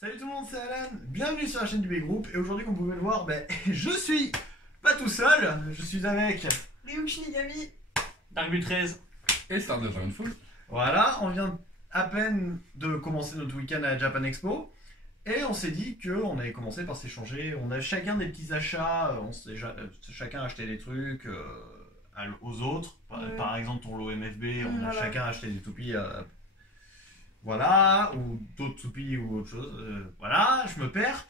Salut tout le monde, c'est Alan, bienvenue sur la chaîne du B-Group et aujourd'hui comme vous pouvez le voir, je suis pas tout seul, je suis avec Ryuk Shinigami. Dark 13 Et Stardust Dragonfall. Voilà, on vient à peine de commencer notre week-end à la Japan Expo et on s'est dit qu'on allait commencer par s'échanger, on a chacun des petits achats, chacun acheté des trucs aux autres, par exemple ton lot MFB, on a Voilà. chacun acheté des toupies voilà, ou d'autres toupies ou autre chose, voilà, je me perds.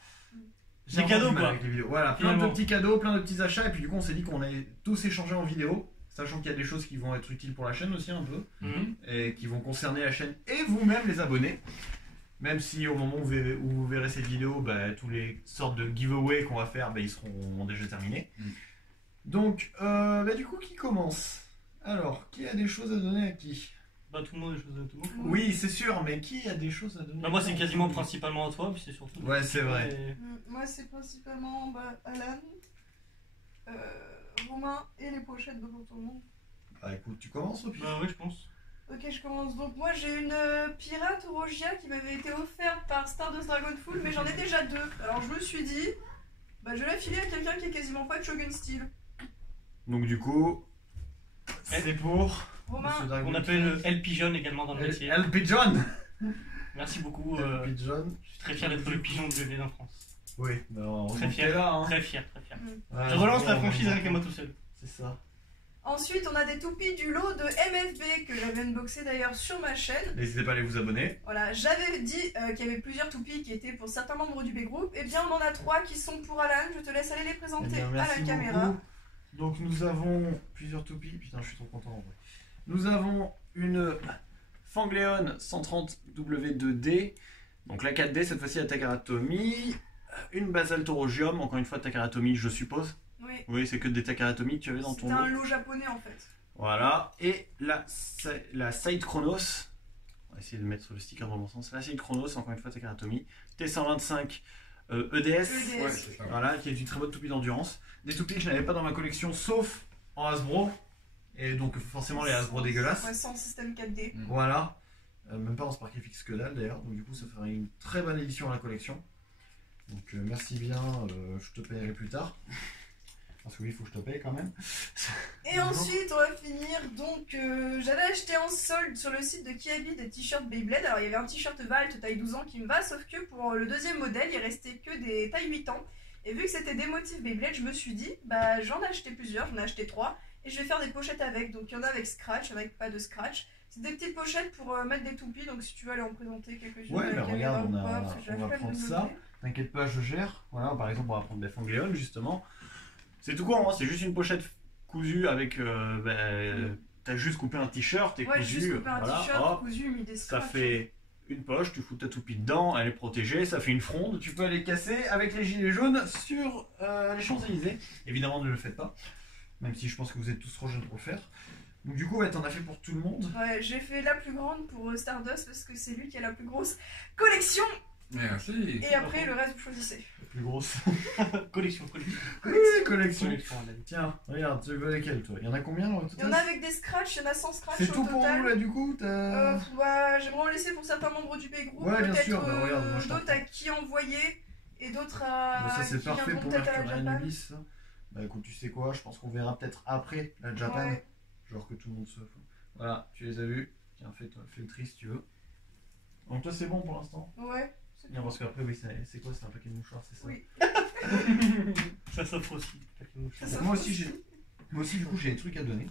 Des cadeaux quoi. Avec les vidéos. Voilà, plein de petits cadeaux, plein de petits achats, et puis du coup on s'est dit qu'on allait tous échanger en vidéo, sachant qu'il y a des choses qui vont être utiles pour la chaîne aussi un peu, et qui vont concerner la chaîne et vous-même les abonnés. Même si au moment où vous verrez cette vidéo, tous les sortes de giveaways qu'on va faire, ils seront déjà terminés. Donc, du coup, qui commence? Alors, qui a des choses à donner à qui? Bah tout le monde, tout le monde. Oui, c'est sûr, mais qui a des choses à donner? Bah moi c'est quasiment principalement à toi, puis c'est surtout... Ouais, c'est vrai. Moi, c'est principalement Alan, Romain et les pochettes de pour tout le monde. Bah écoute, tu commences au pire. Bah oui je pense. Ok, je commence. Donc, moi, j'ai une pirate Orogia qui m'avait été offerte par Stardust Dragonfall, mais j'en ai déjà deux. Alors, je me suis dit, je vais la filer à quelqu'un qui est quasiment pas de Shogun Steel. Donc du coup, c'est pour... Romain, Monsieur Dragon On appelle El Pigeon également dans le métier. El Pigeon. Merci beaucoup. El Pigeon. Je suis très fier d'être le pigeon de BV en France. Oui, on Très est fier. là. Hein. Très fier, très fier. Ouais, Je relance la bon, franchise avec moi tout seul. C'est ça. ensuite, on a des toupies du lot de MFB que j'avais unboxé d'ailleurs sur ma chaîne. N'hésitez pas à aller vous abonner. Voilà, j'avais dit qu'il y avait plusieurs toupies qui étaient pour certains membres du B-Group. Et bien, on en a trois qui sont pour Alan. Je te laisse aller les Eh présenter bien, à merci la caméra. beaucoup. Donc nous avons plusieurs toupies. Putain, je suis trop content en vrai. Nous avons une Fangleon 130W2D. Donc la 4D, cette fois-ci à Takaratomi. Une Basalt Orogium, encore une fois Takaratomi, je suppose. Oui, Oui, c'est que des Takaratomi que tu avais dans ton c'était un lot. lot japonais en fait. Voilà. Et la Side Chronos. On va essayer de mettre le sticker dans le bon sens. La Side Chronos, encore une fois Takaratomi. T125 EDS. EDS. Ouais, c'est ça. Voilà, qui est une très bonne toupie d'endurance. Des toupies que je n'avais pas dans ma collection, sauf en Hasbro. Et donc forcément les Hasbro dégueulasses. Ouais, sans système 4D. Voilà. Même pas en Sparkifix que dalle d'ailleurs. Donc du coup ça ferait une très bonne édition à la collection. Donc merci bien, je te paierai plus tard. Parce que oui, il faut que je te paye quand même. Et ensuite, on va finir. Donc, j'avais acheté en solde sur le site de Kiabi des t-shirts Beyblade. Alors, il y avait un t-shirt Valt taille 12 ans qui me va, sauf que pour le deuxième modèle, il restait que des tailles 8 ans. Et vu que c'était des motifs Beyblade, je me suis dit, j'en ai acheté plusieurs, j'en ai acheté 3. Et je vais faire des pochettes avec. Donc, il y en a avec scratch, avec pas de scratch. C'est des petites pochettes pour mettre des toupies. Donc, si tu veux aller en présenter quelques-unes. Ouais, à la mais caméra regarde, ou pas, parce que j'ai on va la flemme prendre de ça. noter. T'inquiète pas, je gère. Voilà, par exemple, on va prendre des Fangleon justement. C'est tout court, hein, c'est juste une pochette cousue avec. T'as juste coupé un t-shirt et Ouais, j'ai cousu. juste coupé un Voilà, t-shirt, hop. cousu, mis des Ça scratchs. fait une poche, tu fous ta toupie dedans, elle est protégée, ça fait une fronde, tu peux aller casser avec les gilets jaunes sur les Champs-Élysées. Évidemment, ne le faites pas, même si je pense que vous êtes tous trop jeunes pour le faire. Donc du coup, ouais, t'en as fait pour tout le monde. Ouais, j'ai fait la plus grande pour Stardust parce que c'est lui qui a la plus grosse collection. Merci. Et après, le reste, vous choisissez. La plus grosse. Collection. Oui, collection. Collection, on a dit. Tiens, regarde, tu veux lesquelles toi? Il y en a combien là, au Il y total? en a avec des scratchs, il y en a sans scratch C'est au tout pour total. vous là du coup J'aimerais en laisser pour certains membres du B-Group. Ouais, bien peut-être sûr, regarde, moi, je t'en d'autres à qui envoyer et d'autres à. Bah, ça c'est qui parfait viendront pour peut-être à la Mercury Japan. Anubis. Ça. Bah écoute, tu sais quoi, je pense qu'on verra peut-être après la Japan. Ouais. Genre que tout le monde se... Voilà, tu les as vus. Tiens, fais le tri si tu veux. Donc toi c'est bon pour l'instant? Ouais. c'est Non, tout. parce qu'après, oui, c'est quoi? C'est un paquet de mouchoirs, c'est ça? Oui. Ça s'offre aussi. Ça Moi aussi, du coup, j'ai des trucs à donner.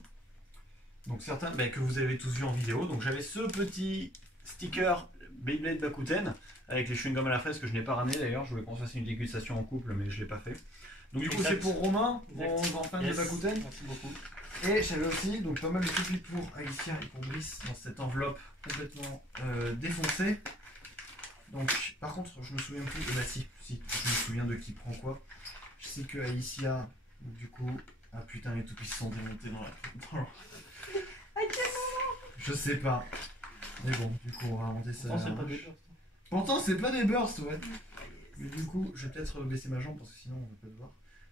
Donc certains que vous avez tous vu en vidéo. Donc j'avais ce petit sticker Beyblade Bakuten avec les chewing-gums à la fraise que je n'ai pas ramené d'ailleurs. Je voulais qu'on fasse une dégustation en couple, mais je l'ai pas fait. Donc du coup, Exact. c'est pour Romain, Exact. grand fan Yes. de Bakuten. Merci beaucoup. Et j'avais aussi donc pas mal de toupies pour Alicia et pour Brice dans cette enveloppe complètement défoncée. Donc par contre je me souviens plus, bah si, je me souviens de qui prend quoi. Je sais que Alicia, du coup, ah putain les toupies se sont démontées dans la... À quel moment? Je sais pas. Mais bon, du coup on va remonter ça. Pourtant, c'est pas des bursts. Pourtant c'est pas des bursts, ouais. Mais du coup je vais peut-être baisser ma jambe parce que sinon on va pas te voir.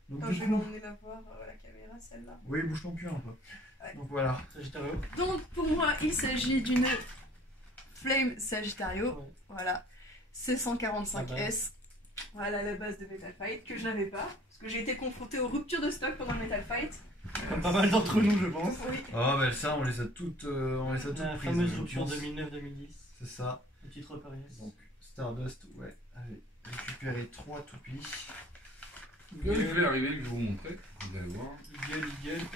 Donc Attends, du je vais coup... l'emmener la voir à la caméra, celle-là. Oui, bouge ton cul un peu. Ouais. Donc voilà. Sagittario. Donc pour moi, il s'agit d'une Flame Sagittario. Ouais. Voilà. C145S. Voilà la base de Metal Fight que je n'avais pas. Parce que j'ai été confrontée aux ruptures de stock pendant le Metal Fight. Comme pas mal d'entre nous, je pense. Oui. Oh, bah ça, on les a toutes La prises. fameuse je rupture pense. 2009-2010. C'est ça. Le titre Paris. Donc, Stardust, ouais. Allez, récupérer 3 toupies. Je vais arriver, je vais vous montrer. Vous allez voir. Eagle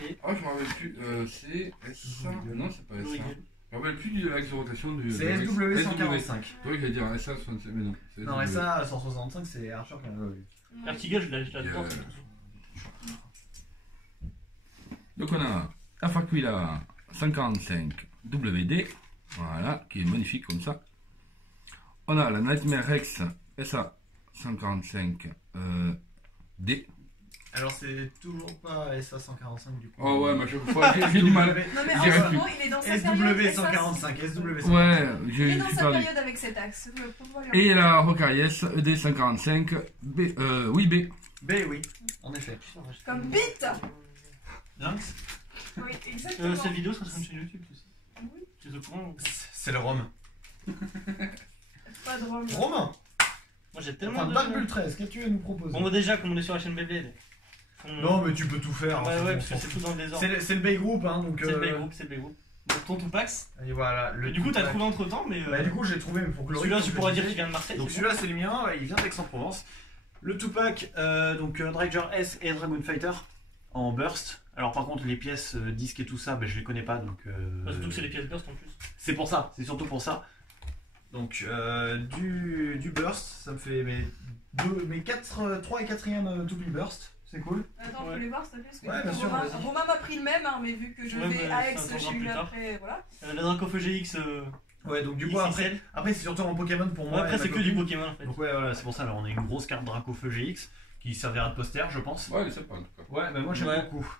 et Ah, je me rappelle plus. C'est S. Non, c'est pas S. Eagle. Je me rappelle plus de l'axe de rotation du. C'est SW145. C'est vrai que j'allais dire SA67, mais non. c'est Non, et SW. ça, 165, c'est Archer quand même. Artigal, je l'adore. Donc on a Afaquila 55 WD, voilà, qui est magnifique comme ça. On a la Nightmare Rex SA 145 D. Alors, c'est toujours pas SA145 du coup. Oh ouais, mais à chaque fois j'ai du mal. Non mais en J'irai ce plus. moment il est dans sa période. SW145, SW145. Ouais, Il j'ai est dans suis sa perdu. période avec cet axe. Je peux pas lui Et la Rocaries ED145 B, oui B. B, oui, en effet. Comme bite. Lynx, Oui, exactement. Cette vidéo sera sur une chaîne YouTube, tu sais. Oui. Tu es au courant? c'est le Rome. Pas de rhum. Romain, Moi j'ai tellement enfin, de... Dark Bull 13, qu'est-ce que tu veux nous proposer? Bon bah déjà, comme on est sur la chaîne Beyblade. Non, mais tu peux tout faire. Ouais, hein, ouais, on parce que s'en c'est fout. tout dans le désordre. C'est le Bay Group, hein, donc. C'est le B-Group, c'est le B-Group. Donc ton Tupax. Et voilà, le Du coup, t'as Tupac. trouvé entre temps, mais. Bah, du coup, j'ai trouvé, mais pour que Celui-là, tu pourras dire qu'il vient de Marseille. Donc c'est celui-là c'est le mien, il vient d'Aix-en-Provence. Le Tupac, donc Drager S et Dragon Fighter en burst. Alors par contre les pièces disques et tout ça, je les connais pas donc. bon. Bah, surtout que c'est les pièces burst en plus. C'est pour ça, c'est surtout pour ça. Donc du burst, ça me fait mes 3 et 4e toupie burst, c'est cool. Attends, Ouais. je voulais voir s'il te plaît. Parce que Ouais, du coup, bien sûr, Romain, vas-y. Romain m'a pris le même, hein, mais vu que je Ouais, vais mais à ça Aix, attendra j'ai eu plus tard. après. Voilà. La Dracofeu GX. Ouais donc du coup après c'est surtout en Pokémon pour moi. Après, et ma c'est que du copine. Pokémon en fait. Donc ouais voilà c'est pour ça, alors on a une grosse carte Dracofeu GX qui servira de poster je pense. Ouais, elle est sympa en tout cas. Ouais bah moi j'aime Ouais. beaucoup.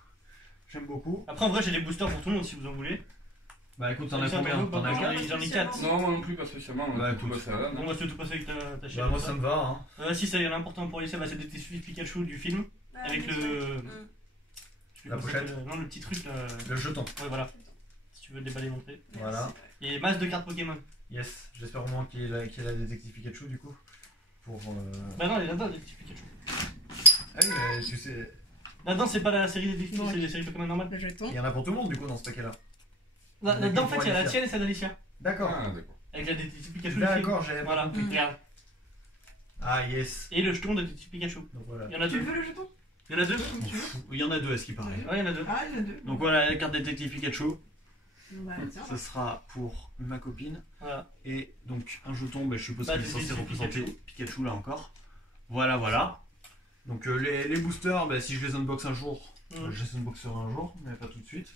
J'aime beaucoup. Après, en vrai, j'ai des boosters pour tout le monde si vous en voulez. Bah écoute t'en as Ça, combien? j'en ai T'en as pas. 4? J'en ai 4. Non, moi non plus, pas spécialement. On Bah, a tout écoute. passé à la. Bon, moi, je vais tout passer avec ta Bah chaîne. moi ça me va hein. Si, ça y est, l'important pour Elisa, c'est d'être suivi Pikachu du film. Ah, Avec bien le. sûr. Je sais La pas pochette. comment ça s'appelle, Non, le petit truc là. Le jeton. Ouais, voilà. Si tu veux le déballer, montrer. Voilà. Et masse de cartes Pokémon. Yes, j'espère au moins qu'il y ait la détective Pikachu du coup. Pour. Bah non, il est là-dedans, des petits Pikachu. Ah oui, mais tu sais. Là-dedans, c'est pas la série des défis, Non. c'est les séries Pokémon normales. Le jeton. Il y en a pour tout le monde du coup dans ce paquet là. Là-dedans, en fait, il y a la tienne et celle d'Alicia. D'accord. Ah, d'accord. Avec la détective Pikachu. du film. D'accord, j'avais pas Voilà, compris. regarde. Ah yes. Et le jeton de détective Pikachu. Donc voilà. Il y en a Tu deux. veux le jeton? Il y en a deux. Il y en a deux à ce qui paraît. Ouais, il y en a deux. Ah, il y en a deux. Donc voilà la carte détective Pikachu. Bah, tiens. Ce sera pour ma copine. Voilà. Et donc un jeton, je suppose Bah, qu'il est censé détective représenter Pikachu là encore. Voilà, voilà. Donc les boosters, si je les unbox un jour, je les unboxerai un jour, mais pas tout de suite.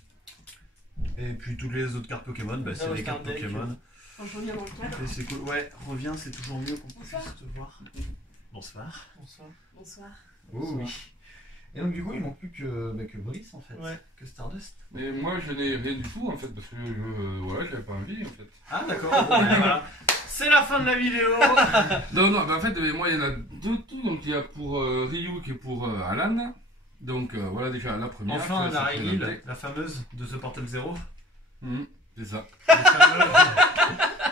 Et puis toutes les autres cartes Pokémon, c'est ouais, des cartes Star Deck, Pokémon. Quand je reviens dans le cadre. Et c'est cool. Ouais, reviens, c'est toujours mieux qu'on Bonsoir. puisse te voir. Bonsoir. Bonsoir. Bonsoir. Oh oui. Et donc du coup, il manque plus que Brice en fait, Ouais. que Stardust. Mais moi, je n'ai rien du tout en fait, parce que voilà, j'avais pas envie en fait. Ah d'accord, bon, voilà. C'est la fin de la vidéo. Non, non, en fait, moi, il y en a deux tout. Donc, il y a pour Ryu qui est pour Alan. Donc, voilà déjà la première. Enfin, je la laisse Rayleigh, présenter. la fameuse de ce Portal 0. C'est ça.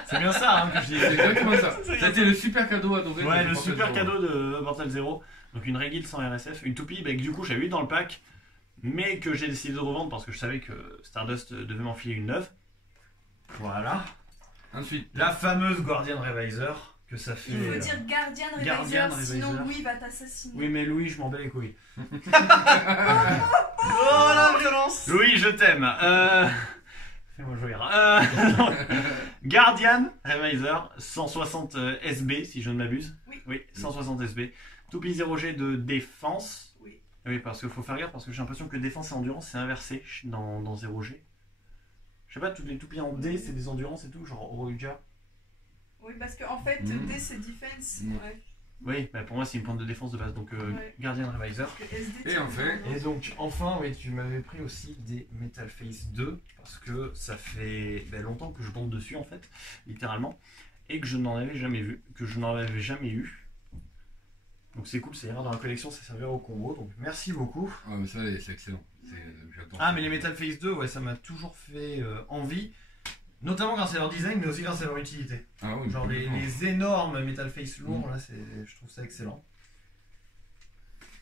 C'est bien ça que je dis. C'est exactement ça. Ça a été le super cadeau adoré. Ouais, de le Portal super Zero. cadeau de Portal 0. Donc une Rayleigh sans RSF, une toupie que du coup j'avais eu dans le pack, mais que j'ai décidé de revendre parce que je savais que Stardust devait m'enfiler une neuve. Voilà. Ensuite, La fameuse Guardian Reviser, que ça fait... Il faut dire Guardian Guardian Reviser, sinon Reviser. Louis va t'assassiner. Oui mais Louis, je m'en bats les couilles. Oh la violence. Louis, je t'aime. Fais-moi jouir. Non. Guardian Reviser 160 SB, si je ne m'abuse. Oui. 160 SB. Toupie 0G de défense. Oui. Oui, parce qu'il faut faire gaffe, parce que j'ai l'impression que défense et endurance c'est inversé dans 0G. Je sais pas, toutes les toupies en D c'est des endurances et tout, genre Oruja. Oui, parce qu'en fait, Mm. D c'est defense. Mm. Ouais. Oui, pour moi c'est une pointe de défense de base, donc Ouais. Guardian Reviser. Parce que SD, Et c'est enfin, une Et donc enfin, oui, tu m'avais pris aussi des Metal Face 2 parce que ça fait longtemps que je bombe dessus en fait, littéralement, et que je n'en avais jamais vu, que je n'en avais jamais eu. Donc c'est cool, ça ira dans la collection, ça servira au combo, donc merci beaucoup. ah, mais ça, c'est excellent. J'adore Ah ça. mais les Metal Face 2, ouais, ça m'a toujours fait envie, Notamment grâce à leur design, mais aussi grâce à leur utilité. Ah oui, Genre les énormes Metal Face lourds, là, je trouve ça excellent.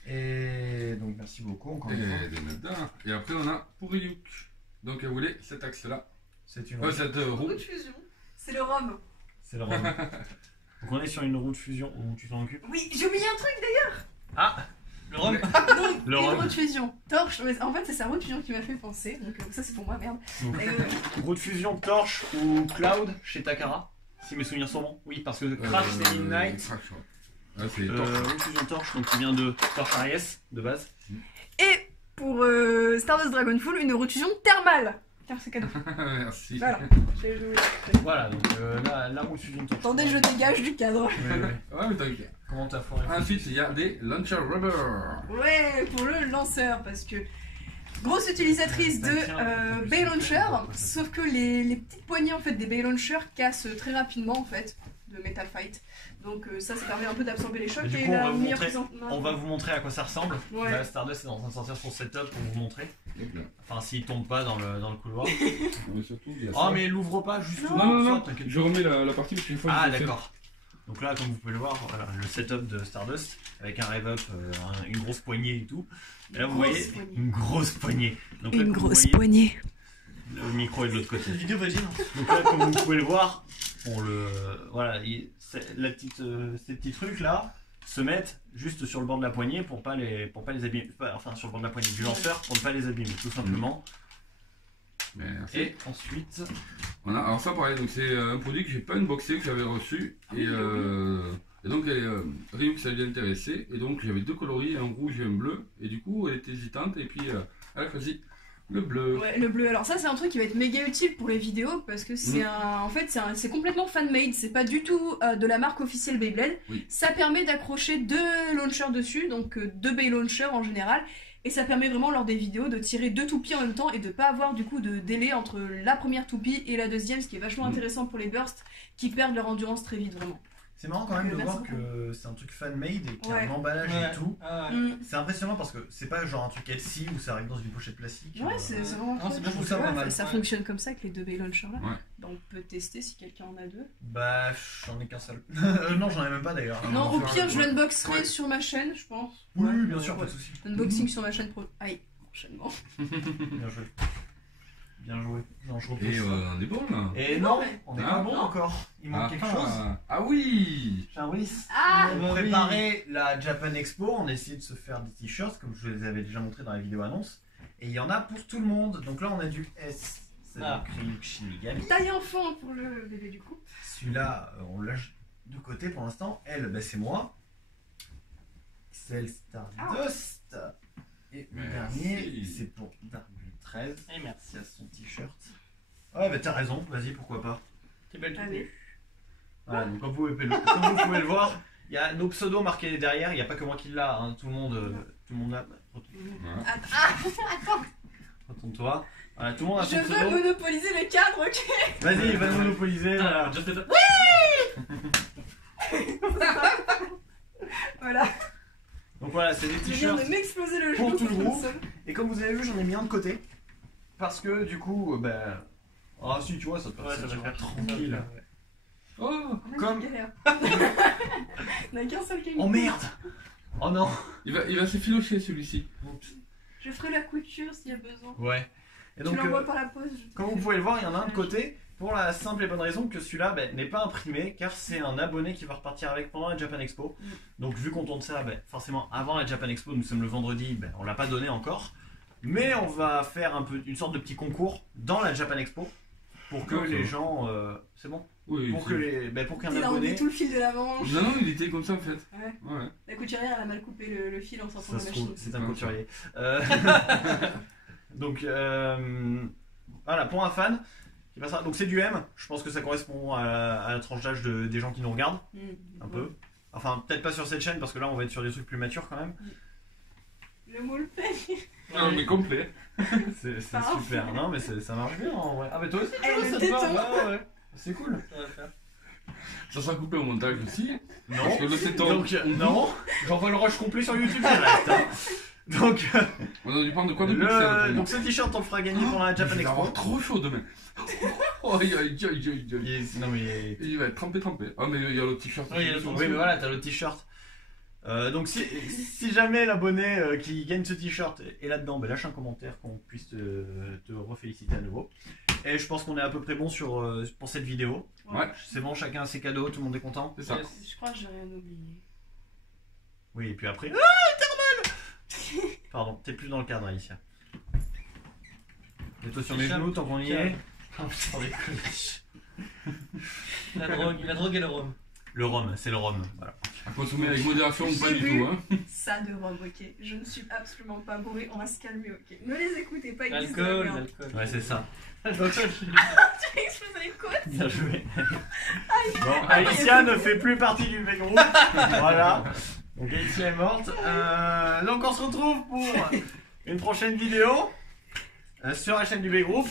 Et donc merci beaucoup encore Et une fois. des mettre dedans. Et après, on a pour Ryuk. Donc, elle voulait cet axe-là. C'est une Cette Roue roue. de fusion. C'est le rhum. C'est le rhum. Donc on est sur une roue de fusion où tu t'en occupes. Oui, j'ai oublié un truc d'ailleurs. Ah, Le rhum. Donc, Le une rhum. roue de fusion. Torche. Mais en fait, c'est sa roue de fusion qui m'a fait penser. Donc ça, c'est pour moi, merde. donc, roue de fusion Torch ou Cloud chez Takara, si mes souvenirs sont bons. Oui, parce que Crash c'est Midnight. Crash, ouais. Ah, c'est Roue de fusion Torch, donc qui vient de Torch Aries de base. Et pour Stardust Dragonfall, une roue de fusion thermale. Tiens, c'est cadeau. Merci. Voilà. J'ai joué. Voilà, donc la roue de fusion Torch. Attendez, je dégage du cadre. Ouais, ouais. Ouais, mais t'inquiète. Comment t'as foiré? Ensuite, il y a des launcher rubber. Ouais, pour le lanceur, parce que grosse utilisatrice de Bay Launcher, sauf que les petites poignées en fait des Bay Launcher cassent très rapidement en fait de Metal Fight. Donc ça permet un peu d'absorber les chocs Du et coup, la on va vous meilleure montrer- prise en On va vous montrer à quoi ça ressemble. Ouais. Là, Stardust est en train de sortir son setup pour vous montrer. Donc là, Enfin, s'il tombe pas dans le couloir. on a surtout, il y a Oh, ça. mais l'ouvre pas juste Non. là, Non, non, non, ça, t'inquiète. je remets la partie parce qu'une fois Ah, je l'ai fait. d'accord. Donc là, comme vous pouvez le voir, voilà, le setup de Stardust avec un rev up, une grosse poignée et tout. Et là, vous Grosse voyez poignée. une grosse poignée. Donc là, une comme vous grosse voyez, poignée. le micro est de l'autre côté. Cette vidéo va dire. Donc là, comme vous pouvez le voir, voilà, ces petits trucs là se mettent juste sur le bord de la poignée pour pas les abîmer. Enfin, sur le bord de la poignée du lanceur pour ne pas les abîmer, tout simplement. Merci. Et ensuite, Voilà, alors ça pareil, donc c'est un produit que j'ai pas unboxé, que j'avais reçu. Et donc Ryuk ça lui a intéressé. Et donc j'avais deux coloris, un rouge et un bleu. Et du coup elle était hésitante et puis elle a choisi le bleu. Ouais, le bleu. Alors ça, c'est un truc qui va être méga utile pour les vidéos parce que c'est c'est complètement fan-made. C'est pas du tout de la marque officielle Beyblade. Oui. Ça permet d'accrocher deux launchers dessus, donc deux Bay launchers en général. Et ça permet vraiment lors des vidéos de tirer deux toupies en même temps et de pas avoir du coup de délai entre la première toupie et la deuxième, ce qui est vachement intéressant pour les bursts qui perdent leur endurance très vite vraiment. c'est marrant quand même de Merci voir beaucoup. que c'est un truc fan-made et qu'il y a Ouais. un emballage et tout. Ah, ouais. C'est impressionnant parce que c'est pas genre un truc Etsy où ça arrive dans une pochette plastique. Ouais, c'est vraiment Non, cool. c'est bien, je trouve ça Ouais, pas mal. ça fonctionne comme ça avec les deux Bay launchers là. Ouais. Bah, on peut tester si quelqu'un en a deux. Bah, j'en ai qu'un seul. Non, j'en ai même pas d'ailleurs. Ah, Non, on au va pire, faire- je ouais. l'unboxerai Ouais. sur ma chaîne, je pense. Oui, Ouais. bien sûr, pas de soucis. Unboxing sur ma chaîne prochainement. Bien joué. Bien joué. Non, je repousse Et ça. on est bon là. Et Non, non, mais- on n'est Ah, pas bon non. encore. Il manque quelque chose. Ah oui. Fabrice, Ah on préparait la Japan Expo, on essayait de se faire des t-shirts, comme je vous les avais déjà montré dans la vidéo annonce. Et il y en a pour tout le monde. Donc là, on a du S. C'est Ah. écrit Shinigami. Taille enfant pour le bébé du coup. Celui-là, on lâche de côté pour l'instant. Elle, bah, c'est moi. XL Stardust. Et le Merci. dernier, c'est pour Darby 13. Et merci. Il y a son t-shirt. Ouais, bah t'as raison, vas-y, pourquoi pas. T'es belle toute Allez. nue. Voilà, donc comme vous pouvez le voir, il y a nos pseudos marqués derrière, il n'y a pas que moi qui l'a, hein, tout le monde l'a. Voilà. Attends, Retourne-toi. Voilà, tout le monde a je son veux pseudo. monopoliser le cadre, ok. Vas-y, va monopoliser. Voilà. Just fait ça. Voilà, Donc voilà, c'est des je viens t-shirts. de m'exploser le pour genou tout le toute groupe. seule. Et comme vous avez vu, j'en ai mis un de côté. Parce que du coup, ben. Ah si, tu vois, ça peut Ouais, ça va va faire tranquille. Ouais. Oh. On a Comme- une galère. On a qu'un seul Oh merde. Oh non. Il va s'effilocher celui-ci. Je ferai la couture s'il y a besoin. Ouais. Et Tu donc, l'envoies par la poste. comme vous pouvez le voir, il y en a un de côté. Pour la simple et bonne raison que celui-là ben, n'est pas imprimé, car c'est un abonné qui va repartir avec pendant la Japan Expo. Donc vu qu'on tourne ça, ben, forcément avant la Japan Expo, nous sommes le vendredi, ben, on l'a pas donné encore. Mais on va faire une sorte de petit concours dans la Japan Expo pour que D'accord. les gens, c'est bon, Oui. pour qu'un Il a abonné, enlevé tout le fil de la manche. Non, non, il était comme ça en fait. Ouais. Ouais. La couturière elle a mal coupé le fil en sortant ça de se la trouve, machine. c'est un couturier. Donc voilà, pour un fan qui passera. Donc c'est du M. Je pense que ça correspond à la tranche d'âge des gens qui nous regardent un peu. Enfin peut-être pas sur cette chaîne parce que là on va être sur des trucs plus matures quand même. Le moule fait. Non, mais complet. C'est Parfait. super. Non mais ça marche bien en vrai. Ah mais toi aussi tu Elle vois, ça te était va. top. Ouais. C'est cool. Ça va le faire. Ça sera coupé au montage aussi. Non. Parce que le téton. Donc non. J'envoie le rush complet sur YouTube direct. Hein. Donc, On a dû prendre de quoi de pixels. donc ce t-shirt on le fera gagner pendant la Japan Je vais Expo. avoir trop chaud demain. Oh, aïe, aïe, aïe, aïe, aïe. Non mais... Il va être trempé. Ah, mais il y a le t-shirt. Ouais, il y a le Oui, mais voilà, t'as le t-shirt. Donc si jamais l'abonné qui gagne ce t-shirt est là-dedans, ben lâche un commentaire qu'on puisse te reféliciter à nouveau. Et je pense qu'on est à peu près bon pour cette vidéo. Ouais. C'est bon, chacun a ses cadeaux, tout le monde est content. C'est ça. Je crois que j'ai rien oublié. Oui, et puis après... Ah, thermal. Pardon, t'es plus dans le cadre, Alicia. Mets-toi sur mes genoux tant qu'on y est. Oh putain, les couilles. La drogue et le rhum. Le rhum, c'est le rhum. Voilà. À consommer avec modération ou pas du tout, hein. Ça de rhum, ok. Je ne suis absolument pas bourré, on va se calmer, ok. Ne les écoutez pas, ils disent de la L'alcool, merde. l'alcool. Ouais, c'est ça. Tu as explosé les côtes. Bien joué. Bon, Alicia ne fait plus partie du V-Group. Voilà. Donc Alicia est morte. Donc on se retrouve pour une prochaine vidéo sur la chaîne du V-Group.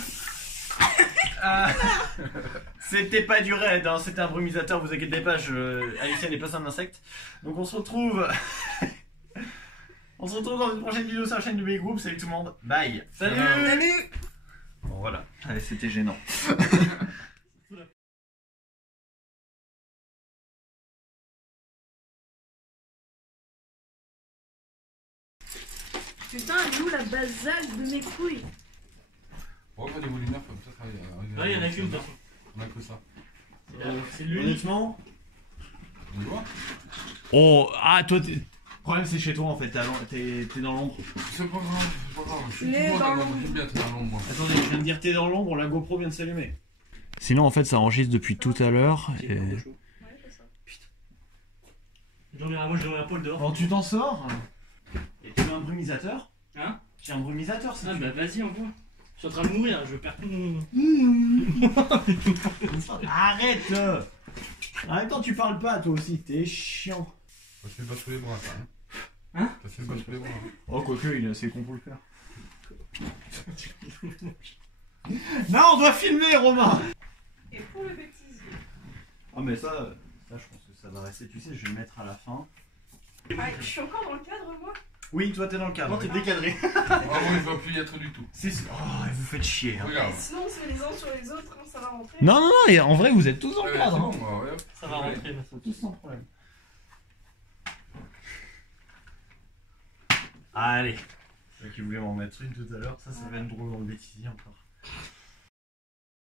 C'était pas du raid, hein, c'était un brumisateur, vous inquiétez pas, Alicia n'est pas un insecte. Donc on se retrouve. On se retrouve dans une prochaine vidéo sur la chaîne du V-Group. Salut tout le monde. Bye. Salut. Salut. Bon voilà. Allez, c'était gênant. Putain, elle est où la basale de mes couilles? On va faire des volumères comme ça. Ouais, il y en a qu'une de toute façon. On a que ça. C'est l'unique. Honnêtement. On y va. Oh, ah toi, le problème c'est chez toi en fait, t'es dans l'ombre. C'est pas grave, c'est pas grave. Je suis Les tout droit dans dans l'ombre. J'aime bien être dans l'ombre, moi. Attendez, je viens de dire t'es dans l'ombre, la GoPro vient de s'allumer. Sinon en fait ça enregistre depuis tout à l'heure. J'ai peur de chaud. Ouais, c'est ça. Moi, je dormirai à Paul dehors. Bon, tu t'en sors. Et tu veux un brumisateur? Hein? J'ai un brumisateur, Ah bah vas-y, envoie. Je suis en train de mourir, je perds tout mon... Arrête. En même temps tu parles pas toi aussi, t'es chiant. Ça se fait pas sous les bras, ça. Hein? Ça se fait pas sous les bras. Oh quoique il est assez con pour le faire. Non, on doit filmer Romain. Et pour le bêtisier. Ah mais ça je pense que ça va rester, tu sais, je vais le mettre à la fin. Ah, je suis encore dans le cadre, moi? Oui, toi t'es dans le cadre. Non, t'es décadré. Ah bon, il va plus y être du tout. Oh, vous faites chier. Hein. Regarde. Sinon, c'est les uns sur les autres, hein, ça va rentrer. Non, non, non, et en vrai vous êtes tous dans le Ouais, cadre. c'est Hein. bon, moi, ouais. Ça va rentrer maintenant. Tous sans problème. Allez. Ceux qui voulaient m'en mettre une tout à l'heure, ça va être drôle dans le bêtisier encore.